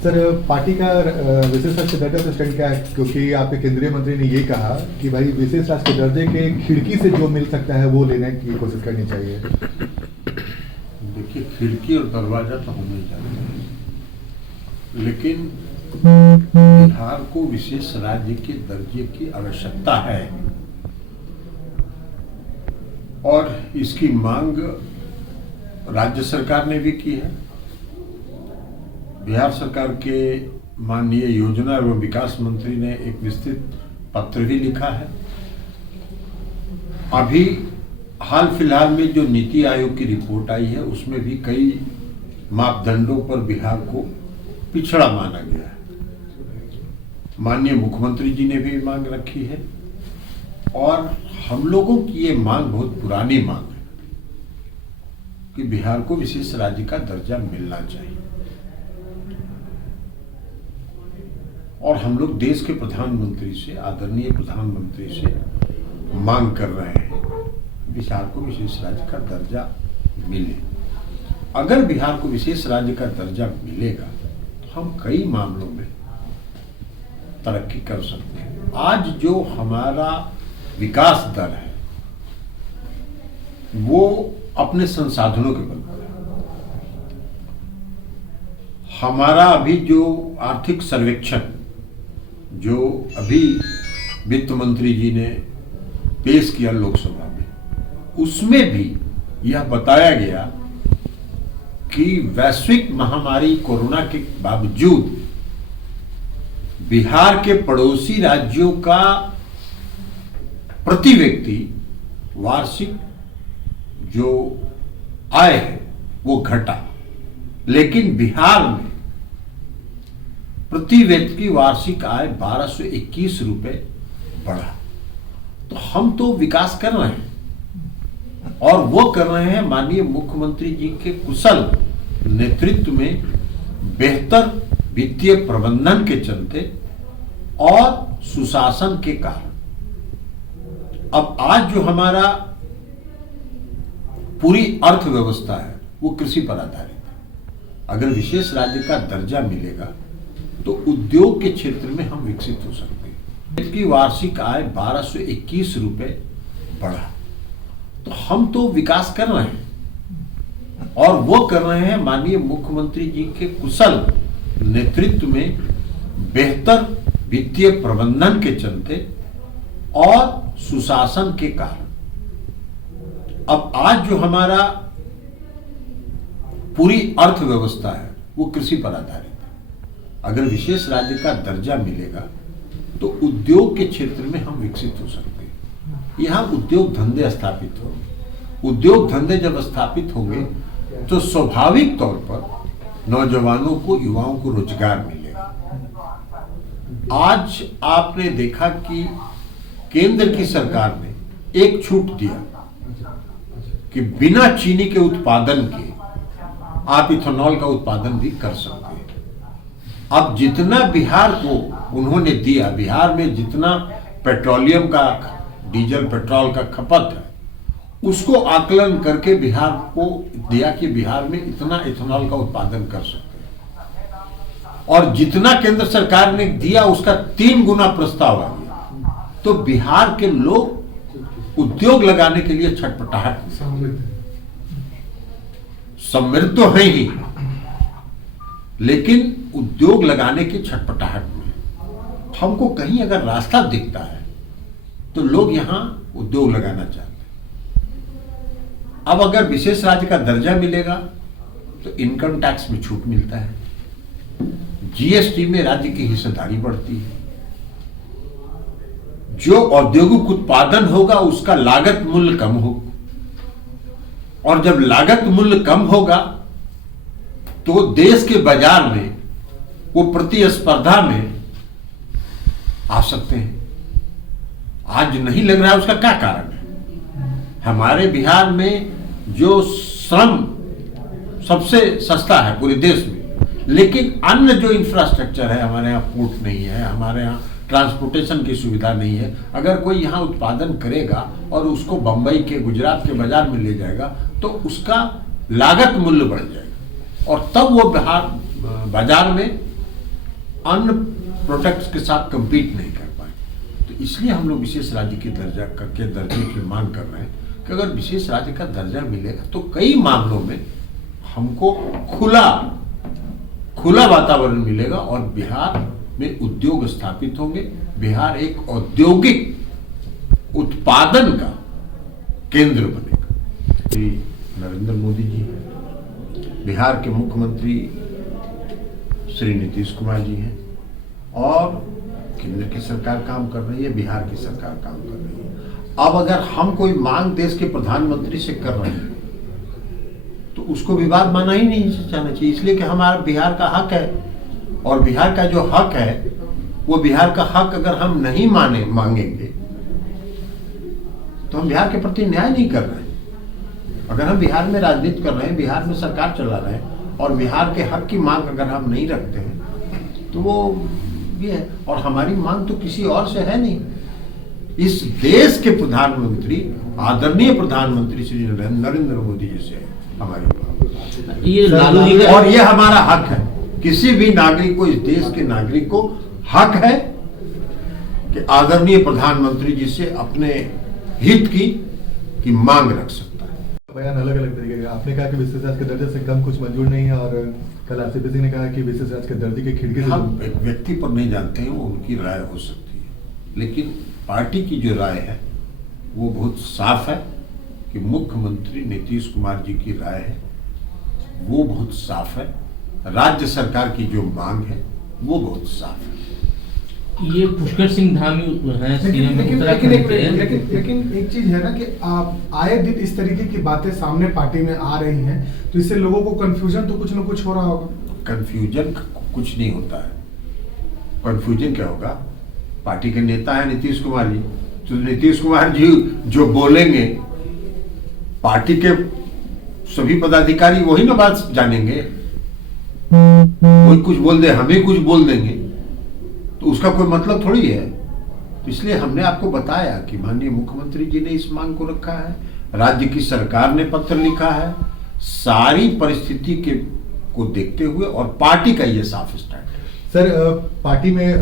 Sir, party का विशेष राष्ट्र के दर्जा से स्टैंड क्या है? क्योंकि आपके केंद्रीय मंत्री ने ये कहा कि भाई विशेष राष्ट्र के दर्जे के खिड़की से जो मिल सकता है वो लेने की कोशिश करनी चाहिए। देखिए, खिड़की और दरवाजा तो हम नहीं जानते हैं, लेकिन बिहार को विशेष राज्य के दर्जे की आवश्यकता है और इसकी मांग राज्य सरकार ने भी की है। बिहार सरकार के माननीय योजना एवं विकास मंत्री ने एक विस्तृत पत्र भी लिखा है। अभी हाल फिलहाल में जो नीति आयोग की रिपोर्ट आई है उसमें भी कई मापदंडों पर बिहार को पिछड़ा माना गया है। माननीय मुख्यमंत्री जी ने भी मांग रखी है और हम लोगों की ये मांग बहुत पुरानी मांग है कि बिहार को विशेष राज्य का दर्जा मिलना चाहिए। और हम लोग देश के प्रधानमंत्री से, आदरणीय प्रधानमंत्री से मांग कर रहे हैं बिहार को विशेष राज्य का दर्जा मिले। अगर बिहार को विशेष राज्य का दर्जा मिलेगा तो हम कई मामलों में तरक्की कर सकते हैं। आज जो हमारा विकास दर है वो अपने संसाधनों के बल पर है। हमारा अभी जो आर्थिक सर्वेक्षण जो अभी वित्त मंत्री जी ने पेश किया लोकसभा में, उसमें भी यह बताया गया कि वैश्विक महामारी कोरोना के बावजूद बिहार के पड़ोसी राज्यों का प्रति व्यक्ति वार्षिक जो आय है वो घटा, लेकिन बिहार में प्रति व्यक्ति की वार्षिक आय 1221 रुपए बढ़ा। तो हम तो विकास कर रहे हैं और वो कर रहे हैं माननीय मुख्यमंत्री जी के कुशल नेतृत्व में, बेहतर वित्तीय प्रबंधन के चलते और सुशासन के कारण। अब आज जो हमारा पूरी अर्थव्यवस्था है वो कृषि पर आधारित है। अगर विशेष राज्य का दर्जा मिलेगा तो उद्योग के क्षेत्र में हम विकसित हो सकते हैं। इसकी वार्षिक आय 1221 रुपए बढ़ा। तो हम तो विकास कर रहे हैं और वो कर रहे हैं माननीय मुख्यमंत्री जी के कुशल नेतृत्व में, बेहतर वित्तीय प्रबंधन के चलते और सुशासन के कारण। अब आज जो हमारा पूरी अर्थव्यवस्था है वो कृषि पर आधारित है। अगर विशेष राज्य का दर्जा मिलेगा तो उद्योग के क्षेत्र में हम विकसित हो सकते हैं। यहाँ उद्योग धंधे स्थापित होंगे। उद्योग धंधे जब स्थापित होंगे तो स्वाभाविक तौर पर नौजवानों को, युवाओं को रोजगार मिलेगा। आज आपने देखा कि केंद्र की सरकार ने एक छूट दिया कि बिना चीनी के उत्पादन के आप इथेनॉल का उत्पादन भी कर सकते हैं। अब जितना बिहार को उन्होंने दिया, बिहार में जितना पेट्रोलियम का, डीजल पेट्रोल का खपत है उसको आकलन करके बिहार को दिया कि बिहार में इतना इथेनॉल का उत्पादन कर सकते हैं। और जितना केंद्र सरकार ने दिया उसका 3 गुना प्रस्ताव आ गया। तो बिहार के लोग उद्योग लगाने के लिए छटपटाहट, समृद्ध तो है ही, लेकिन उद्योग लगाने की छटपटाहट में हमको कहीं अगर रास्ता दिखता है तो लोग यहां उद्योग लगाना चाहते हैं। अब अगर विशेष राज्य का दर्जा मिलेगा तो इनकम टैक्स में छूट मिलता है, जीएसटी में राज्य की हिस्सेदारी बढ़ती है, जो औद्योगिक उत्पादन होगा उसका लागत मूल्य कम होगा, और जब लागत मूल्य कम होगा तो देश के बाजार में वो प्रतिस्पर्धा में आ सकते हैं। आज नहीं लग रहा है, उसका क्या कारण है? हमारे बिहार में जो श्रम सबसे सस्ता है पूरे देश में, लेकिन अन्य जो इंफ्रास्ट्रक्चर है, हमारे यहाँ पोर्ट नहीं है, हमारे यहाँ ट्रांसपोर्टेशन की सुविधा नहीं है। अगर कोई यहाँ उत्पादन करेगा और उसको बंबई के, गुजरात के बाजार में ले जाएगा तो उसका लागत मूल्य बढ़ जाएगा और तब वो बाजार में अन्य प्रोडक्ट्स के साथ compete नहीं कर पाए। तो इसलिए हम लोग विशेष राज्य के दर्जे की मांग कर रहे हैं कि अगर विशेष राज्य का दर्जा मिलेगा तो कई मामलों में हमको खुला वातावरण मिलेगा और बिहार में उद्योग स्थापित होंगे। बिहार एक औद्योगिक उत्पादन का केंद्र बनेगा। श्री नरेंद्र मोदी जी, बिहार के मुख्यमंत्री श्री नीतीश कुमार जी हैं और केंद्र की सरकार काम कर रही है, बिहार की सरकार काम कर रही है। अब अगर हम कोई मांग देश के प्रधानमंत्री से कर रहे हैं तो उसको विवाद माना ही नहीं जाना चाहिए, इसलिए कि हमारा बिहार का हक है और बिहार का जो हक है वो बिहार का हक अगर हम नहीं मांगेंगे तो हम बिहार के प्रति न्याय नहीं कर रहे हैं। अगर हम बिहार में राजनीति कर रहे हैं, बिहार में सरकार चला रहे हैं और बिहार के हक की मांग अगर हम नहीं रखते हैं तो वो ये है। और हमारी मांग तो किसी और से है नहीं, इस देश के प्रधानमंत्री आदरणीय प्रधानमंत्री श्री नरेंद्र मोदी जी से है हमारी मांग। ये लालू जी और ये हमारा हक है, किसी भी नागरिक को, इस देश के नागरिक को हक है कि आदरणीय प्रधानमंत्री जी से अपने हित की मांग रख सकता है। बयान अलग अलग तरीके का, आपने कहा कि विशेष राज्य के दर्जे से कम कुछ मंजूर नहीं है और कल आरसीपी सिंह ने कहा कि विशेष राज्य के दर्जे की खिड़की से हम एक व्यक्ति पर नहीं जानते हैं, वो उनकी राय हो सकती है, लेकिन पार्टी की जो राय है वो बहुत साफ है कि मुख्यमंत्री नीतीश कुमार जी की राय है वो बहुत साफ है, राज्य सरकार की जो मांग है वो बहुत साफ है। ये पुष्कर सिंह धामी हैं सीएम लेकिन उत्तराखंड के। लेकिन एक चीज है ना कि आप आए दिन इस तरीके की बातें सामने पार्टी में आ रही हैं तो इससे लोगों को कंफ्यूजन तो कुछ ना कुछ हो रहा होगा। कंफ्यूजन कुछ नहीं होता है। कंफ्यूजन क्या होगा, पार्टी के नेता है नीतीश कुमार जी, तो नीतीश कुमार जी जो बोलेंगे पार्टी के सभी पदाधिकारी वही ना बात जानेंगे। कोई कुछ बोल दे, हम ही कुछ बोल देंगे तो उसका कोई मतलब थोड़ी है। तो इसलिए हमने आपको बताया कि माननीय मुख्यमंत्री जी ने इस मांग को रखा है, राज्य की सरकार ने पत्र लिखा है, सारी परिस्थिति को देखते हुए, और पार्टी का ये साफ स्टैंड है। सर पार्टी में